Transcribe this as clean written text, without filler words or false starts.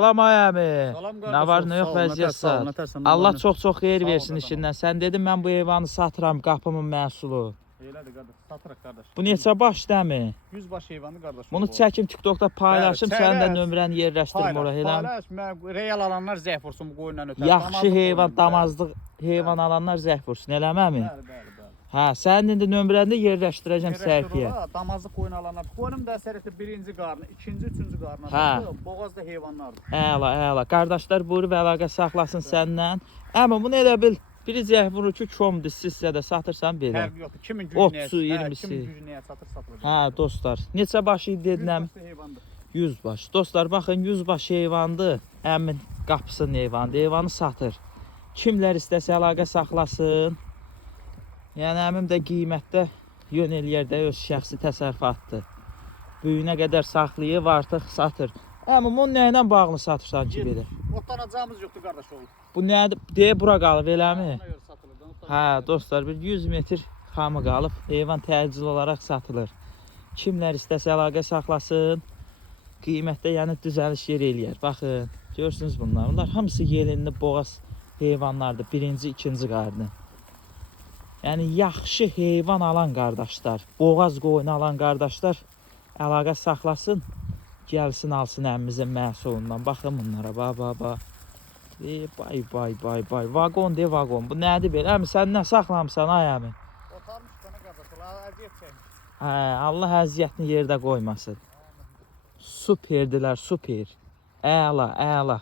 Salam ayəmi. Salam Nə qardaş. var, nə yox vəziyyətlər. Allah çox xeyir versin işindən. Sən dedin mən bu heyvanı satıram, qapımın məhsulu. Elədir qardaş, satırıq qardaş. Bu neçə başdır mı? 100 baş heyvanı qardaş. Bunu çəkim TikTokda paylaşım, Bəli, sənin də çərəz. nömrəni yerləşdirim ora elə. Paylaş, mən real alanlar zəif vursun bu qoyundan ötər. Yaxşı heyvan, damazlıq heyvan alanlar zəif vursun, eləməmi? Bəli, bəli, bəli. Hə, sənin indi nömrəni də yerləşdirəcəm səhifəyə. Damazlıq qoyun alanlar. Qoyunum da əsərətdə birinci qarnı, ikinci, üçüncü qarnı. Hə. Boğazda heyvanlardır. Əla, əla. Qardaşlar buyurub əlaqə saxlasın səndən. Amma bunu elə bil, biri zəif vurur ki, komdur, sizsə də satırsan belə. Fərq yoxdur. Kimin gücünə, 30-u, 20-si. kimin gücünə satılacaq. Hə, dostlar. Neçə başı idi dedinəm? 100 heyvandır. 100 baş. Dostlar, baxın 100 baş heyvandır. Əmin qapısının heyvandır. Heyvanı satır. Kimlər istəsə əlaqə saxlasın. Yəni əmim də qiymətdə yön eləyər də öz şəxsi təsərrüfatdır. Böyünə qədər saxlayıb artıq satır. Əmim onu nə ilə bağlı satırsan ki belə? Otlanacağımız yoxdur qardaş oğul. Bu nədir? Deyə bura qalıb eləmi? Ona görə satılır. Hə, dostlar, bir 100 metr xamı qalıb. Heyvan təcil olaraq satılır. Kimlər istəsə əlaqə saxlasın. Qiymətdə yəni düzəliş yer eləyər. Baxın, görürsünüz bunlar. Bunlar hamısı yelinli boğaz heyvanlardır. Birinci, ikinci qarnı. Yəni yaxşı heyvan alan qardaşlar, boğaz qoyunu alan qardaşlar əlaqə saxlasın, gəlsin alsın əmimizin məhsulundan. Baxın bunlara, bax. Bay. Vagon de vagon. Bu nədir belə? Əmi sən nə saxlamısan ay əmi? Otarmış bana qardaş, əziyyət çəkmiş. Hə, Allah əziyyətini yerdə qoymasın. Superdirlər, super. Əla.